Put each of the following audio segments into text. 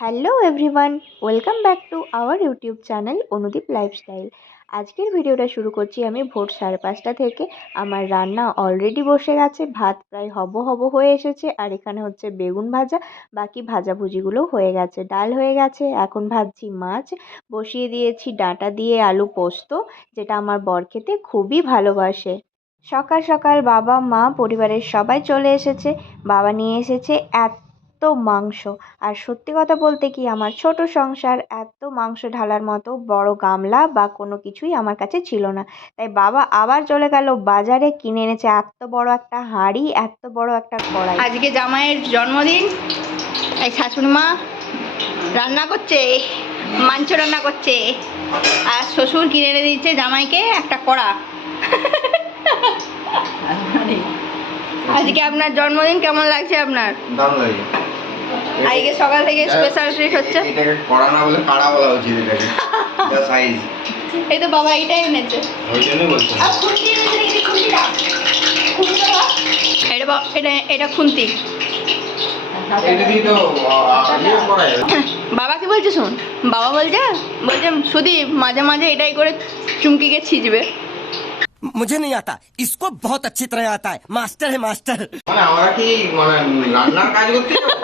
Hello everyone, welcome back to our YouTube channel Anudeep lifestyle. আজকের ভিডিওটা শুরু করছি আমি ভোর 5:30 থেকে। আমার রান্না অলরেডি বসে গেছে, ভাত প্রায় হব হয়ে এসেছে, আর এখানে হচ্ছে বেগুন ভাজা, বাকি ভাজাভুজিগুলোও হয়ে গেছে, ডাল হয়ে গেছে। এখন ভাজছি মাছ, বসিয়ে দিয়েছি ডাঁটা দিয়ে আলু পোস্ত, যেটা আমার বর খেতে খুবই ভালোবাসে। সকাল সকাল বাবা মা পরিবারের সবাই চলে এসেছে। বাবা নিয়ে এসেছে এত মাংস। আর সত্যি কথা বলতে কি, আমার ছোট সংসার, এত মাংস ঢালার মতো বড় গামলা বা কোনো কিছুই আমার কাছে ছিল না। তাই বাবা আবার চলে গেল বাজারে, কিনে এনেছে এত বড় একটা হাঁড়ি, এত বড় একটা কড়াই। আজকে জামাইয়ের জন্মদিন, এই শাশুড়ি মা রান্না করছে, মাংস রান্না করছে, আর শ্বশুর কিনে এনে দিচ্ছে জামাইকে একটা কড়া। আজকে আপনার জন্মদিন, কেমন লাগছে আপনার? দারুণ লাগে। আজকে সকাল থেকে স্পেশাল ট্রিট হচ্ছে। এটাকে কড়া না বলে কাড়া বলা উচিত এটাকে। যা সাইজ। এই তো বাবা এইটাই এনেছে। ওই জন্যই বলছি। আর খুন্তি এনেছে, এই খুন্তিটা। এটা খুন্তি। এটা দিয়ে তো ইয়ে করা যাবে। বাবা কি বলছে শোন, বাবা বলছে শুধু মাঝে মাঝে এটাই করে চুমকিকে ছিঁচবে। मुझे नहीं आता, इसको बहुत अच्छी तरह आता है, मास्टर है मास्टर। মানে আমরা কি রান্নার কাজ করতে যাবো?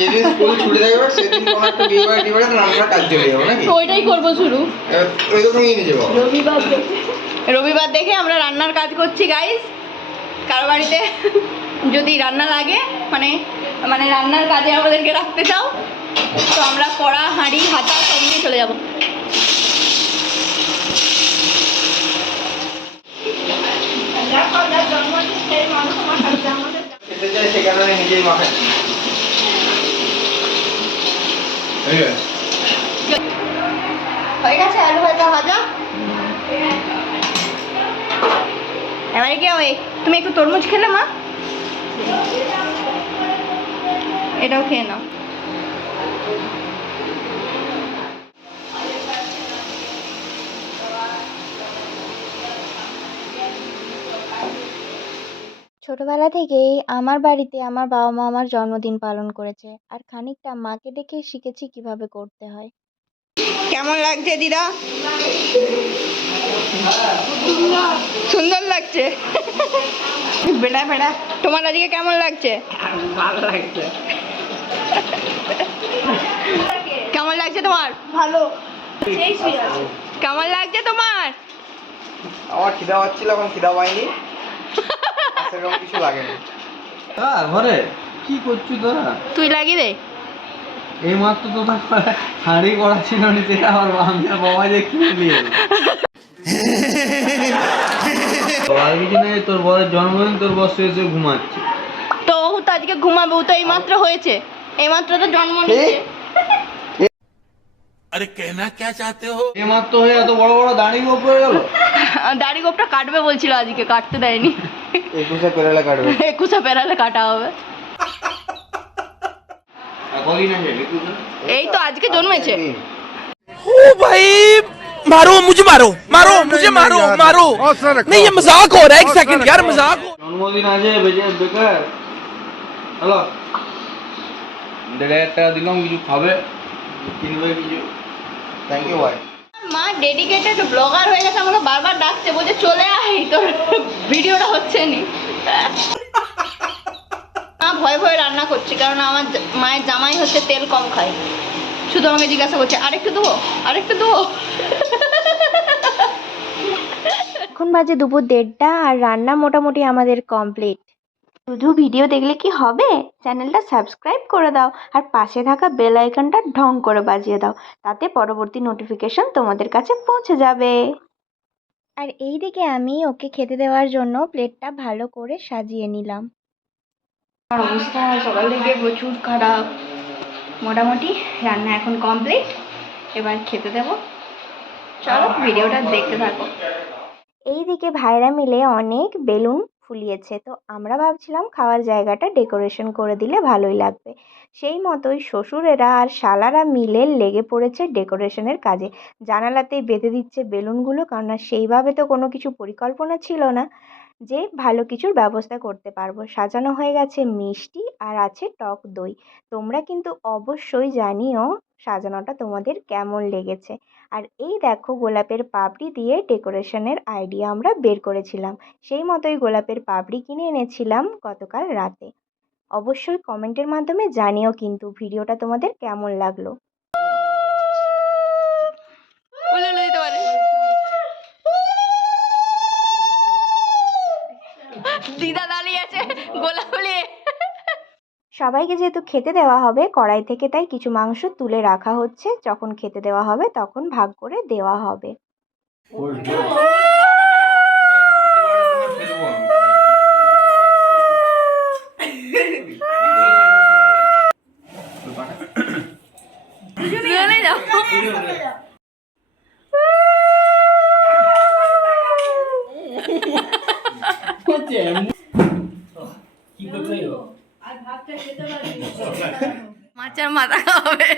যেদিন স্কুল ছুটি থাকবে সেদিন কোনো একটা বিয়ে বাড়ি রান্নার কাজ চলে যাবো নাকি? ওইটাই করবো শুরু। ওই রকমই নিয়ে যাবো। রবিবার দেখে আমরা রান্নার কাজ করছি গাইস। কারো বাড়িতে যদি রান্না লাগে, মানে রান্নার কাজে আমাদেরকে রাখতে চাও, তো আমরা কড়া হাঁড়ি হাতা সব নিয়ে চলে যাবো। খেতে চাই সেখানে নিজেই মাখাই। হয়ে গেছে আলু ভাজা ভাজা। এবারে কি হবে? তুমি একটু তরমুজ খেলে মা, এটাও খেয়ে নাও। ছোটবেলা থেকেই আমার বাড়িতে আমার বাবা মা আমার জন্মদিন পালন করেছে, আর খানিকটা মাকে দেখে শিখেছি কিভাবে করতে হয়। কেমন লাগছে দিদা? সুন্দর লাগছে। বেড়া বেড়া, তোমার আজকে কেমন লাগছে? ভালো লাগছে। কেমন লাগছে তোমার? ভালো। কেমন লাগছে তোমার? আমার খিদা পাচ্ছিল, এখন খিদা পাইনি, সেরকম কিছু লাগেনি। ঘরে কি করছিস তোরা? তুই লাগিয়ে দে। এই মাত্র তো হাঁড়ি করা ছিল নিচে, আবার বাবা যে কিনে নিয়ে এলো। আর কিছু নেই, তোর বরের জন্মদিন, তোর বর শুয়ে শুয়ে ঘুমাচ্ছে। তো ও তো আজকে ঘুমাবে, ও তো এইমাত্র হয়েছে, এইমাত্র তো জন্ম নিয়েছে। अरे कहना क्या चाहते हो? এই মাত্র হয়ে এত বড় বড় দাড়ি গোপ হয়ে গেল। দাড়ি গোপটা কাটবে বলছিল, আজকে কাটতে দেয়নি। 21 পেরালে কাটবে। 21 পেরালে কাটা হবে। কদিন আছে 21? এই তো আজকে জন্মেছে। ओ भाई, मारो मुझे, मारो मारो मुझे, मारो मारो। नहीं ये मजाक हो रहा है, एक सेकंड यार, मजाक हो। জন্মদিন আছে বেজে বেকার। হ্যালো, 1,500 টাকা দিলাম, কিছু খাবে, কিনবে কিছু। থ্যাংক ইউ ভাই। মা ডেডিকেটেড ব্লগার হয়ে গেছে, আমাকে বারবার ডাকছে, বলছে চলে আয়, তোর ভিডিওটা হচ্ছে নি। মা ভয়ে ভয়ে রান্না করছি, কারণ আমার মায়ের জামাই হচ্ছে তেল কম খায়। শুধু আমাকে জিজ্ঞাসা করছে আরেকটু দেবো, আরেকটু দেবো। এখন বাজে দুপুর 1:30, আর রান্না মোটামুটি আমাদের কমপ্লিট। শুধু ভিডিও দেখলে কি হবে? চ্যানেলটা সাবস্ক্রাইব করে দাও, আর পাশে থাকা বেল আইকনটা ঢং করে বাজিয়ে দাও, তাতে পরবর্তী নোটিফিকেশন তোমাদের কাছে পৌঁছে যাবে। আর এই দিকে আমি ওকে খেতে দেওয়ার জন্য প্লেটটা ভালো করে সাজিয়ে নিলাম। আমার অবস্থা সকাল থেকে প্রচুর খারাপ। মোটামুটি রান্না এখন কমপ্লিট, এবার খেতে দেব। চলো ভিডিওটা দেখতে থাকো। এইদিকে ভাইরা মিলে অনেক বেলুন ফুলিয়েছে, তো আমরা ভাবছিলাম খাওয়ার জায়গাটা ডেকোরেশন করে দিলে ভালোই লাগবে। সেই মতোই শ্বশুরেরা আর শালারা মিলে লেগে পড়েছে ডেকোরেশনের কাজে। জানালাতেই বেঁধে দিচ্ছে বেলুনগুলো, কারণ সেইভাবে তো কোনো কিছু পরিকল্পনা ছিল না। যে ভালো কিছুর ব্যবস্থা করতে পারবো। সাজানো হয়ে গেছে মিষ্টি আর আছে টক দই। তোমরা কিন্তু অবশ্যই জানিও সাজানোটা তোমাদের কেমন লেগেছে। আর এই দেখো গোলাপের পাপড়ি দিয়ে ডেকোরেশনের আইডিয়া আমরা বের করেছিলাম। সেই মতোই গোলাপের পাপড়ি কিনে এনেছিলাম গতকাল রাতে। অবশ্যই কমেন্টের মাধ্যমে জানিও কিন্তু ভিডিওটা তোমাদের কেমন লাগলো। দিদা দাঁড়িয়ে আছে গোলাপ নিয়ে। সবাইকে যেহেতু খেতে দেওয়া হবে কড়াই থেকে, তাই কিছু মাংস তুলে রাখা হচ্ছে। যখন খেতে দেওয়া হবে তখন ভাগ করে দেওয়া হবে। চলে যাও। মাছের মাথা খাবে।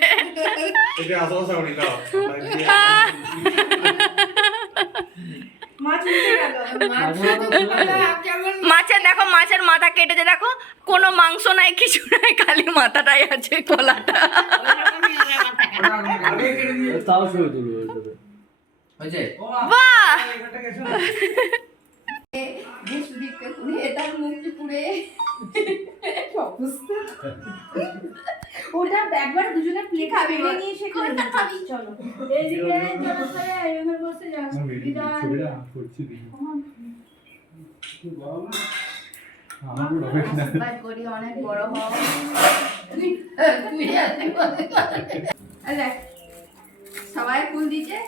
মাছের দেখো, মাছের মাথা কেটেছে দেখো, কোনো মাংস নাই কিছু নাই, খালি মাথাটাই আছে, কলাটা। তাও শুরু তুলবো বাহ, ওটা একবার দুজনে প্লেট খাবে নিয়ে সেখানে খাবি। চলো এইদিকে জলসায় আইএমএর বসে যাও। ছবিটা করছি দিই। আমার করি অনেক বড় হও। তুই আরে সবাই ফুল দিয়েছে,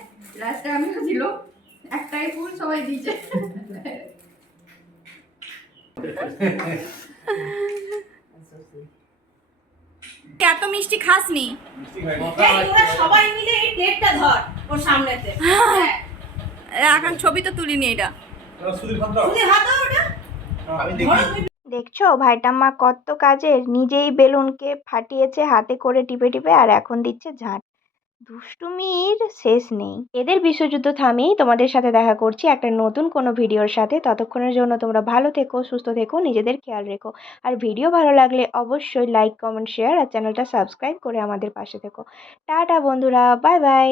লাস্টে আমিও দিল। একটাই ফুল সবাই দিয়েছে। এত মিষ্টি খাসনি। তোরা সবাই মিলে এই প্লেটটা ধর ওর সামনেতে। এখন ছবি তো তুলিনি এটা। তুই হাত দাও ওটা। দেখছো ভাইটাম্মা কত কাজের, নিজেই বেলুনকে ফাটিয়েছে হাতে করে টিপে টিপে, আর এখন দিচ্ছে ঝাঁট। দুষ্টুমির শেষ নেই। এদের বিশ্বযুদ্ধ থামিয়েই তোমাদের সাথে দেখা করছি একটা নতুন কোনো ভিডিওর সাথে। ততক্ষণের জন্য তোমরা ভালো থেকো, সুস্থ থেকো, নিজেদের খেয়াল রেখো। আর ভিডিও ভালো লাগলে অবশ্যই লাইক, কমেন্ট, শেয়ার আর চ্যানেলটা সাবস্ক্রাইব করে আমাদের পাশে থেকো। টাটা বন্ধুরা, বাই বাই।